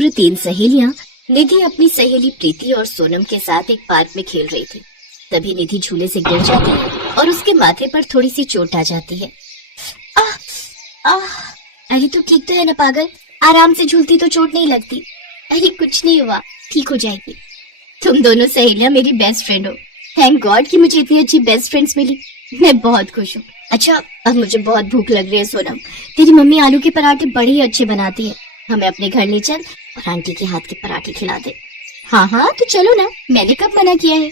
उम्र 3 सहेलियां निधि अपनी सहेली प्रीति और सोनम के साथ एक पार्क में खेल रही थी। तभी निधि झूले से गिर जाती है और उसके माथे पर थोड़ी सी चोट आ जाती है। आह, आह, अरे तू ठीक तो है ना पागल? आराम से झूलती तो चोट नहीं लगती। अरे कुछ नहीं हुआ, ठीक हो जाएगी। तुम दोनों सहेलियां मेरी बेस्ट फ्रेंड हो। थैंक गॉड कि मुझे इतनी अच्छी बेस्ट फ्रेंड्स मिली। मैं बहुत खुश हूँ। अच्छा, अब मुझे बहुत भूख लग रही है सोनम। तेरी मम्मी आलू के पराठे बड़े ही अच्छे बनाती है। हमें अपने घर ले चल और आंटी के हाथ के पराठे खिला दे। हाँ हाँ तो चलो ना, मैंने कब मना किया है।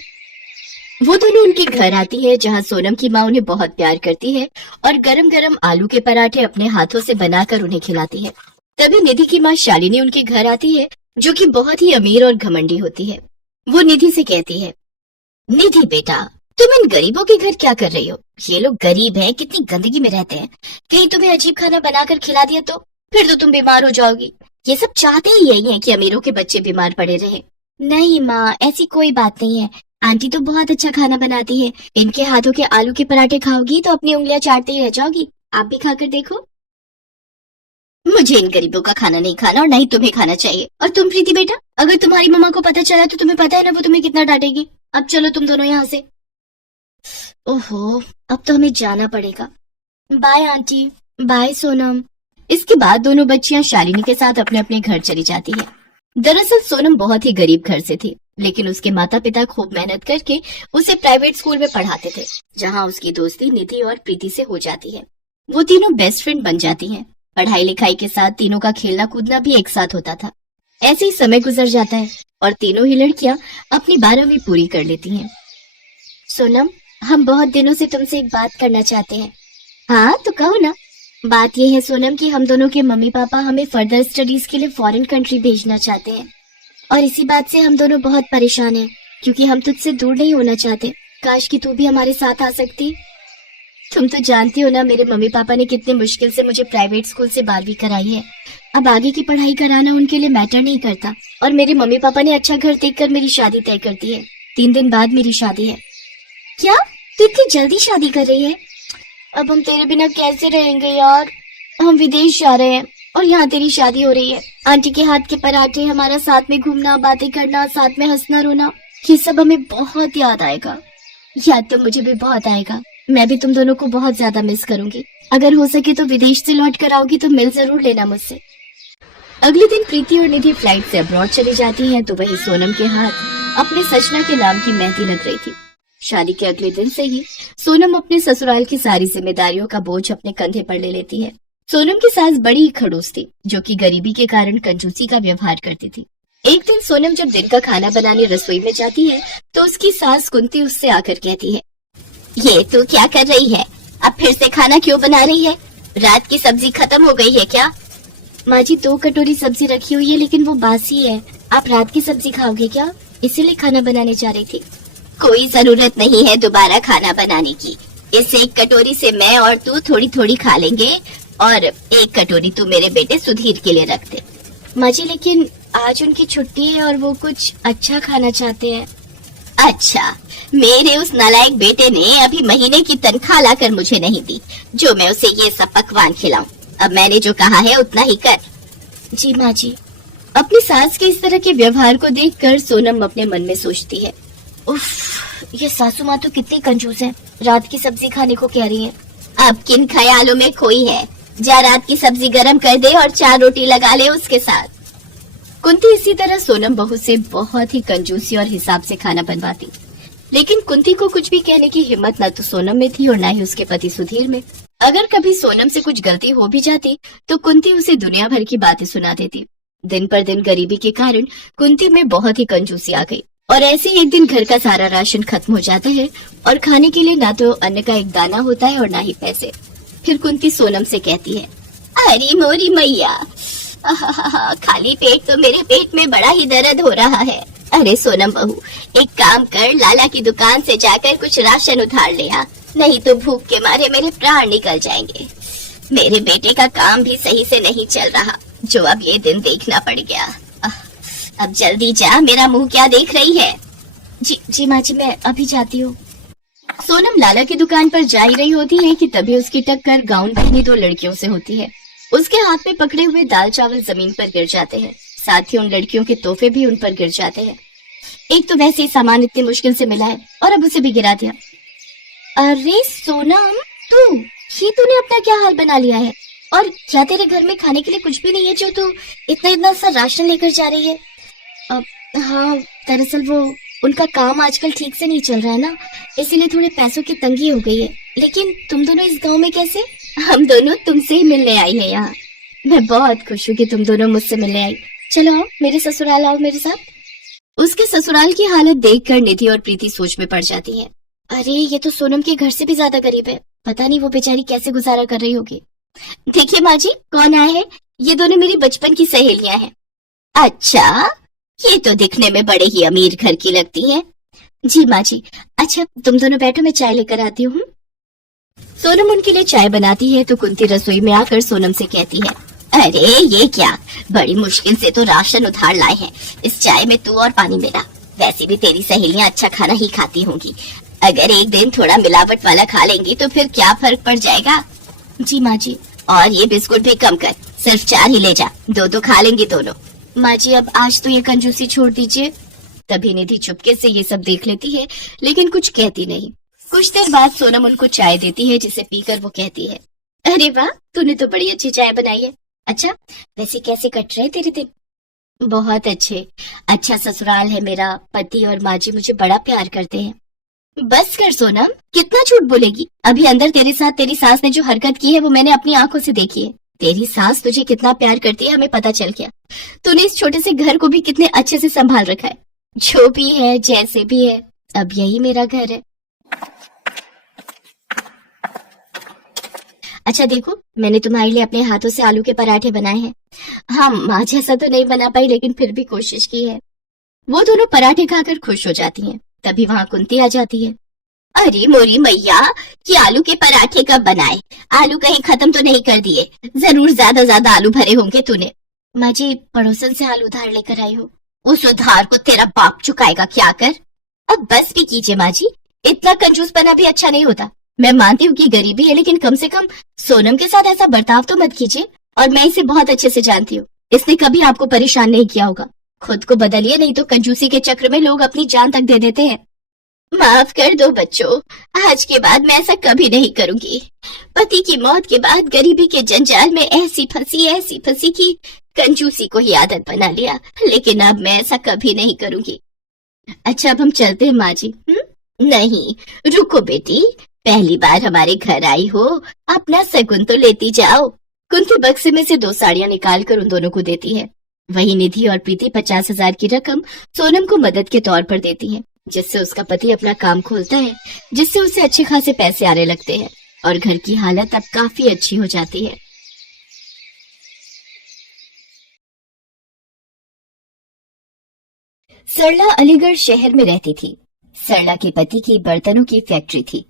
वो दोनों उनके घर आती है जहाँ सोनम की माँ उन्हें बहुत प्यार करती है और गरम गरम आलू के पराठे अपने हाथों से बनाकर उन्हें खिलाती है। तभी निधि की माँ शालिनी उनके घर आती है जो कि बहुत ही अमीर और घमंडी होती है। वो निधि से कहती है, निधि बेटा, तुम इन गरीबों के घर क्या कर रही हो? ये लोग गरीब हैं, कितनी गंदगी में रहते हैं। कहीं तुम्हें अजीब खाना बनाकर खिला दिया तो फिर तो तुम बीमार हो जाओगी। ये सब चाहते ही यही है कि अमीरों के बच्चे बीमार पड़े रहे। नहीं माँ, ऐसी कोई बात नहीं है। आंटी तो बहुत अच्छा खाना बनाती है। इनके हाथों के आलू के पराठे खाओगी तो अपनी उंगलियां चाटते ही रह जाओगी। आप भी खाकर देखो। मुझे इन गरीबों का खाना नहीं खाना और नहीं तुम्हें खाना चाहिए। और तुम प्रीति बेटा, अगर तुम्हारी मम्मा को पता चला तो तुम्हें पता है ना वो तुम्हें कितना डांटेगी। अब चलो तुम दोनों यहाँ से। ओहो, अब तो हमें जाना पड़ेगा। Bye aunty, bye Sonam. इसके बाद दोनों बच्चियां शालिनी के साथ अपने अपने घर चली जाती है। दरअसल सोनम बहुत ही गरीब घर से थी, लेकिन उसके माता पिता खूब मेहनत करके उसे प्राइवेट स्कूल में पढ़ाते थे, जहाँ उसकी दोस्ती निधि और प्रीति से हो जाती है। वो तीनों बेस्ट फ्रेंड बन जाती हैं। पढ़ाई लिखाई के साथ तीनों का खेलना कूदना भी एक साथ होता था। ऐसे ही समय गुजर जाता है और तीनों ही लड़कियां अपनी 12वीं पूरी कर लेती हैं। सोनम, हम बहुत दिनों से तुमसे एक बात करना चाहते हैं। हाँ तो कहो ना। बात यह है सोनम कि हम दोनों के मम्मी पापा हमें फर्दर स्टडीज के लिए फॉरेन कंट्री भेजना चाहते हैं और इसी बात से हम दोनों बहुत परेशान हैं, क्योंकि हम तुझसे दूर नहीं होना चाहते। काश कि तू भी हमारे साथ आ सकती। तुम तो जानती हो ना, मेरे मम्मी पापा ने कितने मुश्किल से मुझे प्राइवेट स्कूल से 12वीं कराई है। अब आगे की पढ़ाई कराना उनके लिए मैटर नहीं करता और मेरे मम्मी पापा ने अच्छा घर देखकर मेरी शादी तय कर दी है। 3 दिन बाद मेरी शादी है। क्या तू इतनी जल्दी शादी कर रही है? अब हम तेरे बिना कैसे रहेंगे यार। हम विदेश जा रहे हैं और यहाँ तेरी शादी हो रही है। आंटी के हाथ के पराठे, हमारा साथ में घूमना, बातें करना, साथ में हंसना रोना, ये सब हमें बहुत याद आएगा। याद तो मुझे भी बहुत आएगा। मैं भी तुम दोनों को बहुत ज्यादा मिस करूंगी। अगर हो सके तो विदेश से लौट कर आओगी तो मिल जरूर लेना मुझसे। अगले दिन प्रीति और निधि फ्लाइट से अब्रॉड चली जाती हैं तो वही सोनम के हाथ अपने सजना के नाम की मेहंदी लग रही थी। शादी के अगले दिन से ही सोनम अपने ससुराल की सारी जिम्मेदारियों का बोझ अपने कंधे पर ले लेती है। सोनम की सास बड़ी ही खड़ूस थी, जो कि गरीबी के कारण कंजूसी का व्यवहार करती थी। एक दिन सोनम जब दिन का खाना बनाने रसोई में जाती है तो उसकी सास कुंती उससे आकर कहती है, ये तू क्या कर रही है? अब फिर से खाना क्यों बना रही है? रात की सब्जी खत्म हो गई है क्या? माँ जी, 2 कटोरी सब्जी रखी हुई है लेकिन वो बासी है। आप रात की सब्जी खाओगे क्या? इसीलिए खाना बनाने जा रही थी। कोई जरूरत नहीं है दोबारा खाना बनाने की। इस 1 कटोरी से मैं और तू थोड़ी थोड़ी खा लेंगे और 1 कटोरी तू मेरे बेटे सुधीर के लिए रख दे। माँ जी, लेकिन आज उनकी छुट्टी है और वो कुछ अच्छा खाना चाहते हैं। अच्छा, मेरे उस नालायक बेटे ने अभी महीने की तनख्वाह लाकर मुझे नहीं दी जो मैं उसे ये सब पकवान खिलाऊं। अब मैंने जो कहा है उतना ही कर। जी माँ जी। अपनी सास के इस तरह के व्यवहार को देखकर सोनम अपने मन में सोचती है, उफ, ये सासू माँ तो कितनी कंजूस है, रात की सब्जी खाने को कह रही है। अब किन ख्यालों में खोई है? जा रात की सब्जी गरम कर दे और 4 रोटी लगा ले उसके साथ। कुंती इसी तरह सोनम बहू से बहुत ही कंजूसी और हिसाब से खाना बनवाती, लेकिन कुंती को कुछ भी कहने की हिम्मत न तो सोनम में थी और न ही उसके पति सुधीर में। अगर कभी सोनम से कुछ गलती हो भी जाती तो कुंती उसे दुनिया भर की बातें सुना देती। दिन पर दिन गरीबी के कारण कुंती में बहुत ही कंजूसी आ गई और ऐसे एक दिन घर का सारा राशन खत्म हो जाता है और खाने के लिए ना तो अन्न का एक दाना होता है और ना ही पैसे। फिर कुंती सोनम से कहती है, अरे मोरी मैया, खाली पेट तो मेरे पेट में बड़ा ही दर्द हो रहा है। अरे सोनम बहू, एक काम कर, लाला की दुकान से जाकर कुछ राशन उधार ले आ, नहीं तो भूख के मारे मेरे प्राण निकल जाएंगे। मेरे बेटे का काम भी सही से नहीं चल रहा, जो अब ये दिन देखना पड़ गया। अब जल्दी जा, मेरा मुंह क्या देख रही है? जी माँ जी, मैं अभी जाती हूँ। सोनम लाला की दुकान पर जा ही रही होती है कि तभी उसकी टक्कर गाउन पहनी 2 लड़कियों से होती है। उसके हाथ में पकड़े हुए दाल चावल जमीन पर गिर जाते हैं। साथ ही उन लड़कियों के तोहफे भी उन पर गिर जाते हैं। एक तो वैसे ही सामान इतनी मुश्किल से मिला है और अब उसे भी गिरा दिया। अरे सोनम, तूने अपना क्या हाल बना लिया है? और क्या तेरे घर में खाने के लिए कुछ भी नहीं है जो तू इतना इतना सा राशन लेकर जा रही है? अब हाँ, दरअसल वो उनका काम आजकल ठीक से नहीं चल रहा है ना, इसीलिए थोड़े पैसों की तंगी हो गई है। लेकिन तुम दोनों इस गांव में कैसे? हम दोनों तुमसे ही मिलने आई है यहाँ। मैं बहुत खुश हूँ कि तुम दोनों मुझसे मिलने आई। चलो आओ, मेरे ससुराल आओ मेरे साथ। उसके ससुराल की हालत देखकर निधि और प्रीति सोच में पड़ जाती है। अरे ये तो सोनम के घर से भी ज्यादा गरीब है, पता नहीं वो बेचारी कैसे गुजारा कर रही होगी। देखिए माँ जी, कौन आए हैं? ये दोनों मेरी बचपन की सहेलियां हैं। अच्छा, ये तो दिखने में बड़े ही अमीर घर की लगती हैं। जी माँ जी। अच्छा तुम दोनों बैठो, मैं चाय लेकर आती हूँ। सोनम उनके लिए चाय बनाती है तो कुंती रसोई में आकर सोनम से कहती है, अरे ये क्या, बड़ी मुश्किल से तो राशन उधार लाए हैं, इस चाय में तू और पानी मिला। वैसे भी तेरी सहेलियां अच्छा खाना ही खाती होंगी, अगर एक दिन थोड़ा मिलावट वाला खा लेंगी तो फिर क्या फर्क पड़ जाएगा। जी माँ जी। और ये बिस्कुट भी कम कर, सिर्फ 4 ही ले जा, 2 खा लेंगी दोनों। माँ जी अब आज तो ये कंजूसी छोड़ दीजिए। तभी निधि चुपके से ये सब देख लेती है लेकिन कुछ कहती नहीं। कुछ देर बाद सोनम उनको चाय देती है जिसे पीकर वो कहती है, अरे वाह, तूने तो बड़ी अच्छी चाय बनाई है। अच्छा वैसे कैसे कट रहे तेरे दिन? बहुत अच्छे। अच्छा ससुराल है मेरा, पति और माँ जी मुझे बड़ा प्यार करते हैं। बस कर सोनम, कितना झूठ बोलेगी। अभी अंदर तेरे साथ तेरी सास ने जो हरकत की है वो मैंने अपनी आंखों से देखी है। तेरी सास तुझे कितना प्यार करती है हमें पता चल गया। तूने इस छोटे से घर को भी कितने अच्छे से संभाल रखा है। जो भी है जैसे भी है, अब यही मेरा घर है। अच्छा देखो, मैंने तुम्हारे लिए अपने हाथों से आलू के पराठे बनाए हैं। हाँ, माँ जैसा तो नहीं बना पाई लेकिन फिर भी कोशिश की है। वो दोनों पराठे खाकर खुश हो जाती हैं। तभी वहाँ कुंती आ जाती है। अरे मोरी मैया, ये आलू के पराठे कब बनाए? आलू कहीं खत्म तो नहीं कर दिए? जरूर ज्यादा ज्यादा आलू भरे होंगे तूने। माँ जी पड़ोसन से आलू उधार लेकर आई हो। उस उधार को तेरा बाप चुकाएगा क्या कर? अब बस भी कीजिए माँ जी, इतना कंजूस बना भी अच्छा नहीं होता। मैं मानती हूँ कि गरीबी है लेकिन कम से कम सोनम के साथ ऐसा बर्ताव तो मत कीजिए। और मैं इसे बहुत अच्छे से जानती हूँ, इसने कभी आपको परेशान नहीं किया होगा। खुद को बदलिए, नहीं तो कंजूसी के चक्र में लोग अपनी जान तक दे देते हैं। माफ कर दो बच्चों, आज के बाद मैं ऐसा कभी नहीं करूंगी। पति की मौत के बाद गरीबी के जंजाल में ऐसी फंसी कि कंजूसी को ही आदत बना लिया, लेकिन अब मैं ऐसा कभी नहीं करूंगी। अच्छा अब हम चलते हैं माँ जी। नहीं, रुको बेटी, पहली बार हमारे घर आई हो, अपना शगुन तो लेती जाओ। कुंती बक्से में से 2 साड़ियां निकाल कर उन दोनों को देती है। वही निधि और प्रीति 50,000 की रकम सोनम को मदद के तौर पर देती हैं, जिससे उसका पति अपना काम खोलता है, जिससे उसे अच्छे खासे पैसे आने लगते हैं और घर की हालत अब काफी अच्छी हो जाती है। सरला अलीगढ़ शहर में रहती थी। सरला के पति की बर्तनों की फैक्ट्री थी।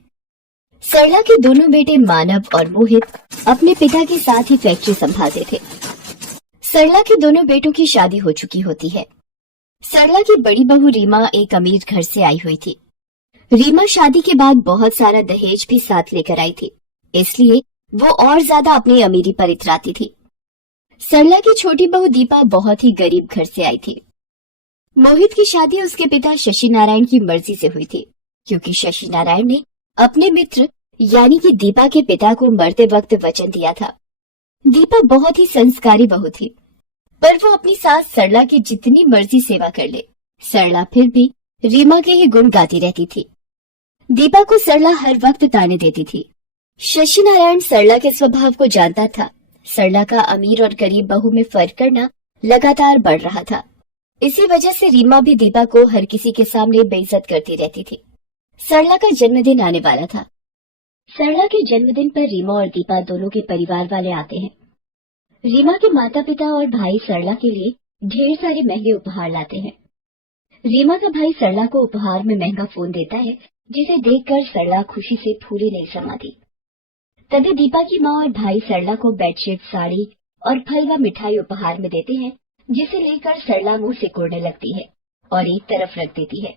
सरला के दोनों बेटे मानव और मोहित अपने पिता के साथ ही फैक्ट्री संभालते थे। सरला के दोनों बेटों की शादी हो चुकी होती है। सरला की बड़ी बहू रीमा एक अमीर घर से आई हुई थी। रीमा शादी के बाद बहुत सारा दहेज भी साथ लेकर आई थी, इसलिए वो और ज्यादा अपनी अमीरी पर इतराती थी। सरला की छोटी बहू दीपा बहुत ही गरीब घर से आई थी। मोहित की शादी उसके पिता शशि नारायण की मर्जी से हुई थी, क्योंकि शशि नारायण ने अपने मित्र यानी कि दीपा के पिता को मरते वक्त वचन दिया था। दीपा बहुत ही संस्कारी बहू थी, पर वो अपनी सास सरला की जितनी मर्जी सेवा कर ले, सरला फिर भी रीमा के ही गुण गाती रहती थी। दीपा को सरला हर वक्त ताने देती थी। शशि नारायण सरला के स्वभाव को जानता था। सरला का अमीर और गरीब बहू में फर्क करना लगातार बढ़ रहा था। इसी वजह से रीमा भी दीपा को हर किसी के सामने बेइज्जत करती रहती थी। सरला का जन्मदिन आने वाला था। सरला के जन्मदिन पर रीमा और दीपा दोनों के परिवार वाले आते हैं। रीमा के माता पिता और भाई सरला के लिए ढेर सारे महंगे उपहार लाते हैं। रीमा का भाई सरला को उपहार में महंगा फोन देता है, जिसे देखकर सरला खुशी से फूली नहीं समाती। तभी दीपा की माँ और भाई सरला को बेडशीट, साड़ी और फल व मिठाई उपहार में देते हैं, जिसे लेकर सरला मुंह सिकोड़ने लगती है और एक तरफ रख देती है।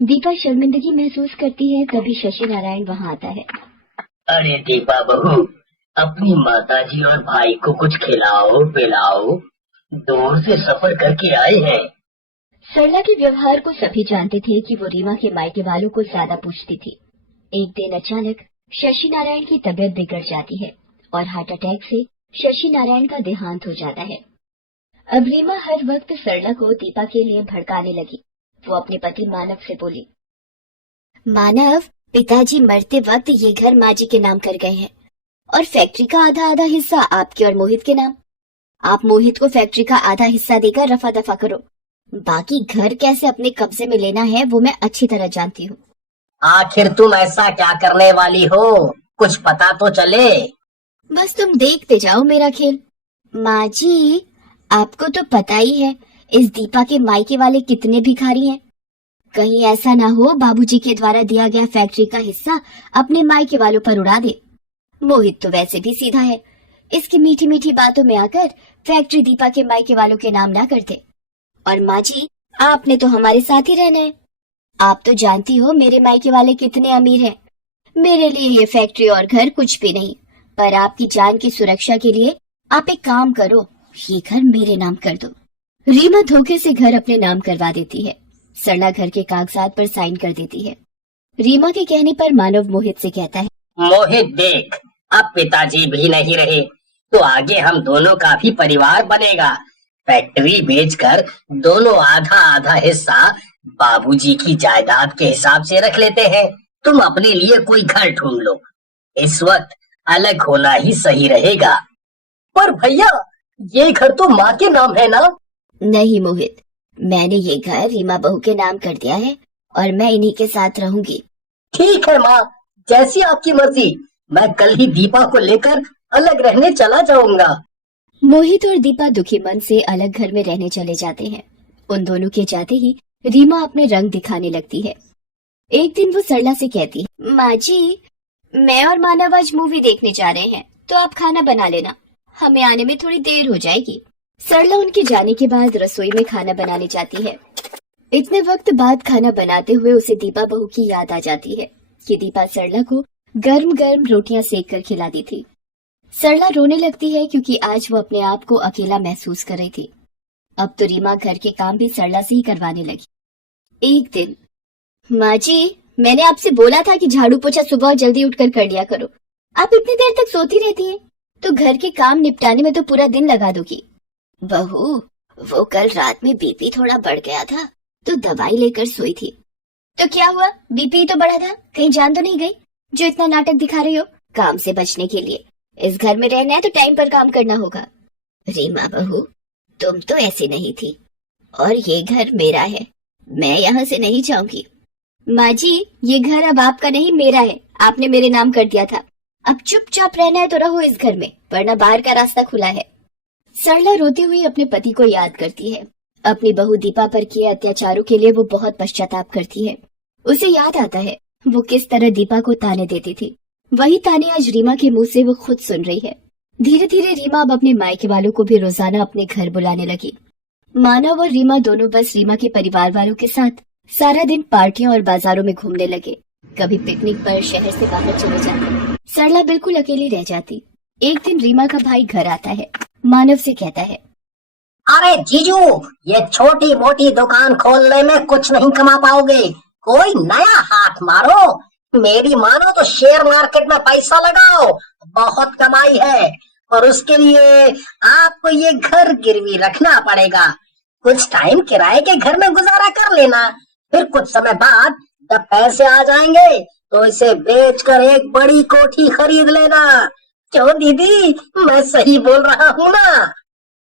दीपा शर्मिंदगी महसूस करती है, तभी शशि नारायण वहाँ आता है। अरे दीपा बहू, अपनी माताजी और भाई को कुछ खिलाओ पिलाओ। दूर से सफर करके आए हैं। सरला के व्यवहार को सभी जानते थे कि वो रीमा के मायके वालों को ज्यादा पूछती थी। एक दिन अचानक शशि नारायण की तबीयत बिगड़ जाती है और हार्ट अटैक से शशि नारायण का देहांत हो जाता है। अब रीमा हर वक्त सरला को दीपा के लिए भड़काने लगी। वो अपने पति मानव से बोली, मानव, पिताजी मरते वक्त ये घर माँ जी के नाम कर गए हैं और फैक्ट्री का आधा आधा हिस्सा आपके और मोहित के नाम। आप मोहित को फैक्ट्री का आधा हिस्सा देकर रफा दफा करो। बाकी घर कैसे अपने कब्जे में लेना है वो मैं अच्छी तरह जानती हूँ। आखिर तुम ऐसा क्या करने वाली हो, कुछ पता तो चले। बस तुम देखते जाओ मेरा खेल। माँ जी, आपको तो पता ही है इस दीपा के मायके वाले कितने भिखारी हैं। कहीं ऐसा ना हो बाबूजी के द्वारा दिया गया फैक्ट्री का हिस्सा अपने मायके वालों पर उड़ा दे। मोहित तो वैसे भी सीधा है, इसकी मीठी मीठी बातों में आकर फैक्ट्री दीपा के मायके वालों के नाम ना कर दे। और माँ जी, आपने तो हमारे साथ ही रहना है। आप तो जानती हो मेरे मायके वाले कितने अमीर हैं। मेरे लिए ये फैक्ट्री और घर कुछ भी नहीं, पर आपकी जान की सुरक्षा के लिए आप एक काम करो, ये घर मेरे नाम कर दो। रीमा धोखे से घर अपने नाम करवा देती है। सरला घर के कागजात पर साइन कर देती है। रीमा के कहने पर मानव मोहित से कहता है, मोहित देख, अब पिताजी भी नहीं रहे तो आगे हम दोनों का भी परिवार बनेगा। फैक्ट्री बेचकर दोनों आधा आधा हिस्सा बाबूजी की जायदाद के हिसाब से रख लेते हैं। तुम अपने लिए कोई घर ढूंढ लो, इस वक्त अलग होना ही सही रहेगा। पर भैया, ये घर तो माँ के नाम है ना? नहीं मोहित, मैंने ये घर रीमा बहू के नाम कर दिया है और मैं इन्हीं के साथ रहूंगी। ठीक है माँ, जैसी आपकी मर्जी। मैं कल ही दीपा को लेकर अलग रहने चला जाऊंगा। मोहित और दीपा दुखी मन से अलग घर में रहने चले जाते हैं। उन दोनों के जाते ही रीमा अपने रंग दिखाने लगती है। एक दिन वो सरला से कहती है, माँ जी, मैं और मानव आज मूवी देखने जा रहे हैं, तो आप खाना बना लेना, हमें आने में थोड़ी देर हो जाएगी। सरला उनके जाने के बाद रसोई में खाना बनाने जाती है। इतने वक्त बाद खाना बनाते हुए उसे दीपा बहू की याद आ जाती है कि दीपा सरला को गर्म गर्म रोटियां सेक कर खिलाती थी। सरला रोने लगती है क्योंकि आज वो अपने आप को अकेला महसूस कर रही थी। अब तो रीमा घर के काम भी सरला से ही करवाने लगी। एक दिन, माँ जी, मैंने आपसे बोला था कि झाड़ू पोछा सुबह जल्दी उठकर कर लिया करो। आप इतनी देर तक सोती रहती हैं, तो घर के काम निपटाने में तो पूरा दिन लगा दोगी। बहू, वो कल रात में बीपी थोड़ा बढ़ गया था तो दवाई लेकर सोई थी। तो क्या हुआ, बीपी तो बढ़ा था, कहीं जान तो नहीं गई जो इतना नाटक दिखा रही हो? काम से बचने के लिए इस घर में रहना है तो टाइम पर काम करना होगा। रीमा बहू, तुम तो ऐसी नहीं थी, और ये घर मेरा है, मैं यहाँ से नहीं जाऊंगी। माँ जी, ये घर अब आपका नहीं मेरा है, आपने मेरे नाम कर दिया था। अब चुपचाप रहना है तो रहो इस घर में, वरना बाहर का रास्ता खुला है। सरला रोती हुई अपने पति को याद करती है। अपनी बहू दीपा पर किए अत्याचारों के लिए वो बहुत पश्चाताप करती है। उसे याद आता है वो किस तरह दीपा को ताने देती थी। वही ताने आज रीमा के मुंह से वो खुद सुन रही है। धीरे धीरे रीमा अब अपने मायके वालों को भी रोजाना अपने घर बुलाने लगी। मानव और रीमा दोनों बस रीमा के परिवार वालों के साथ सारा दिन पार्टियों और बाजारों में घूमने लगे। कभी पिकनिक पर शहर से बाहर चले जाते। सरला बिल्कुल अकेली रह जाती। एक दिन रीमा का भाई घर आता है। मानव से कहता है, अरे जीजू, ये छोटी मोटी दुकान खोलने में कुछ नहीं कमा पाओगे, कोई नया हाथ मारो। मेरी मानो तो शेयर मार्केट में पैसा लगाओ, बहुत कमाई है। और उसके लिए आपको ये घर गिरवी रखना पड़ेगा। कुछ टाइम किराए के घर में गुजारा कर लेना, फिर कुछ समय बाद जब पैसे आ जाएंगे तो इसे बेचकर एक बड़ी कोठी खरीद लेना। क्यों दीदी, मैं सही बोल रहा हूँ ना?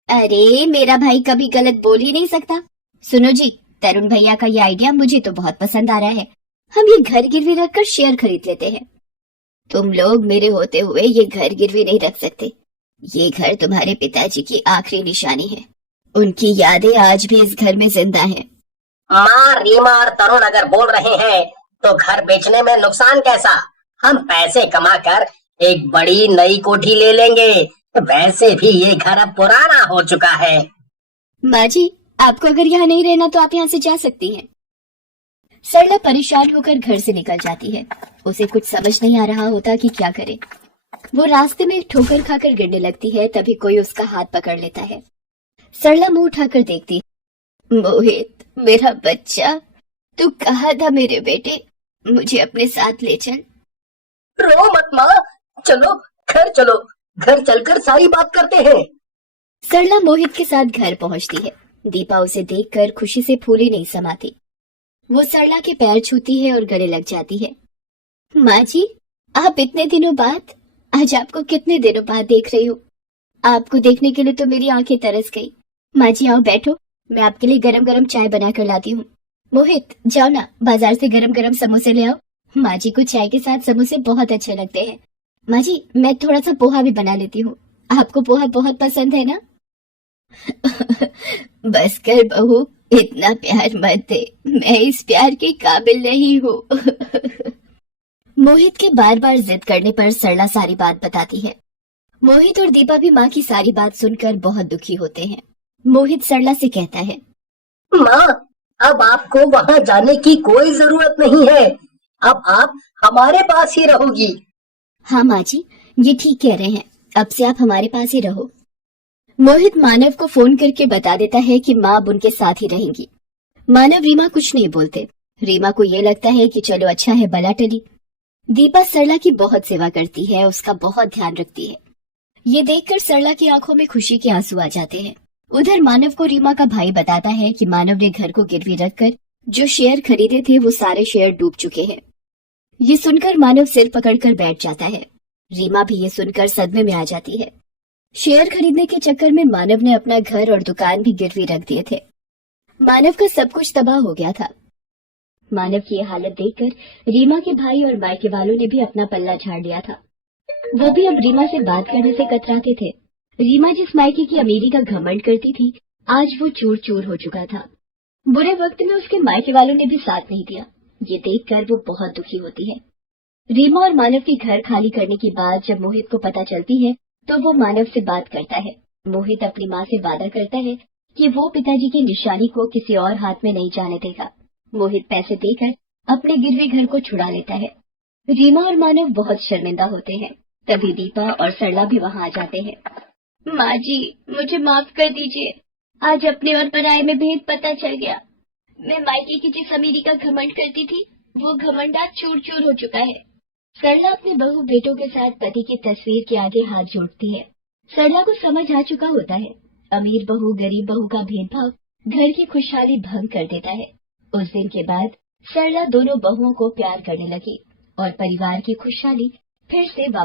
अरे मेरा भाई कभी गलत बोल ही नहीं सकता। सुनो जी, तरुण भैया का ये आइडिया मुझे तो बहुत पसंद आ रहा है। हम ये घर गिरवी रखकर शेयर खरीद लेते हैं। तुम लोग मेरे होते हुए ये घर गिरवी नहीं रख सकते। ये घर तुम्हारे पिताजी की आखिरी निशानी है। उनकी यादें आज भी इस घर में जिंदा हैं। माँ, रीमा और तरुण अगर बोल रहे हैं तो घर बेचने में नुकसान कैसा? हम पैसे कमाकर एक बड़ी नई कोठी ले लेंगे। वैसे भी ये घर अब पुराना हो चुका है। माँ जी, आपको अगर यहाँ नहीं रहना तो आप यहाँ से जा सकती हैं। सरला परेशान होकर घर से निकल जाती है। उसे कुछ समझ नहीं आ रहा होता कि क्या करे। वो रास्ते में ठोकर खाकर गिरने लगती है, तभी कोई उसका हाथ पकड़ लेता है। सरला मुंह उठाकर देखती। मोहित, मेरा बच्चा, तू कहाँ था मेरे बेटे? मुझे अपने साथ ले चल। रो मत माँ, चलो घर चलो, घर चलकर सारी बात करते हैं। सरला मोहित के साथ घर पहुंचती है। दीपा उसे देखकर खुशी से फूली नहीं समाती। वो सरला के पैर छूती है और गले लग जाती है। माँ जी, आप इतने दिनों बाद, आज आपको कितने दिनों बाद देख रही हूँ। आपको देखने के लिए तो मेरी आंखें तरस गई। माँ जी आओ बैठो, मैं आपके लिए गरम गरम चाय बना कर लाती हूँ। मोहित जाओ ना, बाजार से गरम गरम समोसे ले आओ। माँ जी को चाय के साथ समोसे बहुत अच्छे लगते हैं। माँ जी, मैं थोड़ा सा पोहा भी बना लेती हूँ। आपको पोहा बहुत पसंद है ना? बस कर बहू, इतना प्यार मत दे, मैं इस प्यार के काबिल नहीं हूँ। मोहित के बार बार जिद करने पर सरला सारी बात बताती है। मोहित और दीपा भी माँ की सारी बात सुनकर बहुत दुखी होते हैं। मोहित सरला से कहता है, माँ, अब आपको वहाँ जाने की कोई जरूरत नहीं है। अब आप हमारे पास ही रहोगी। हाँ माँ जी, ये ठीक कह रहे हैं, अब से आप हमारे पास ही रहो। मोहित मानव को फोन करके बता देता है कि माँ अब उनके साथ ही रहेंगी। मानव रीमा कुछ नहीं बोलते। रीमा को ये लगता है कि चलो अच्छा है, भला टली। दीपा सरला की बहुत सेवा करती है, उसका बहुत ध्यान रखती है। ये देखकर सरला की आंखों में खुशी के आंसू आ जाते हैं। उधर मानव को रीमा का भाई बताता है कि मानव ने घर को गिरवी रखकर जो शेयर खरीदे थे वो सारे शेयर डूब चुके हैं। ये सुनकर मानव सिर पकड़कर बैठ जाता है। रीमा भी ये सुनकर सदमे में आ जाती है। शेयर खरीदने के चक्कर में मानव ने अपना घर और दुकान भी गिरवी रख दिए थे। मानव का सब कुछ तबाह हो गया था। मानव की ये हालत देखकर रीमा के भाई और मायके वालों ने भी अपना पल्ला झाड़ लिया था। वो भी अब रीमा से बात करने से कतराते थे। रीमा जिस मायके की अमीरी का घमंड करती थी, आज वो चूर चूर हो चुका था। बुरे वक्त में उसके मायके वालों ने भी साथ नहीं दिया। ये देखकर वो बहुत दुखी होती है। रीमा और मानव के घर खाली करने की बात जब मोहित को पता चलती है तो वो मानव से बात करता है। मोहित अपनी माँ से वादा करता है कि वो पिताजी की निशानी को किसी और हाथ में नहीं जाने देगा। मोहित पैसे देकर अपने गिरवी घर को छुड़ा लेता है। रीमा और मानव बहुत शर्मिंदा होते हैं। तभी दीपा और सरला भी वहाँ आ जाते हैं। माँ जी, मुझे माफ कर दीजिए, आज अपने और पराये में भेद पता चल गया। मैं मायके की जिस अमीरी का घमंड करती थी, वो घमंड आज चूर चूर हो चुका है। सरला अपने बहू बेटों के साथ पति की तस्वीर के आगे हाथ जोड़ती है। सरला को समझ आ चुका होता है, अमीर बहू गरीब बहू का भेदभाव घर की खुशहाली भंग कर देता है। उस दिन के बाद सरला दोनों बहुओं को प्यार करने लगी और परिवार की खुशहाली फिर से वापस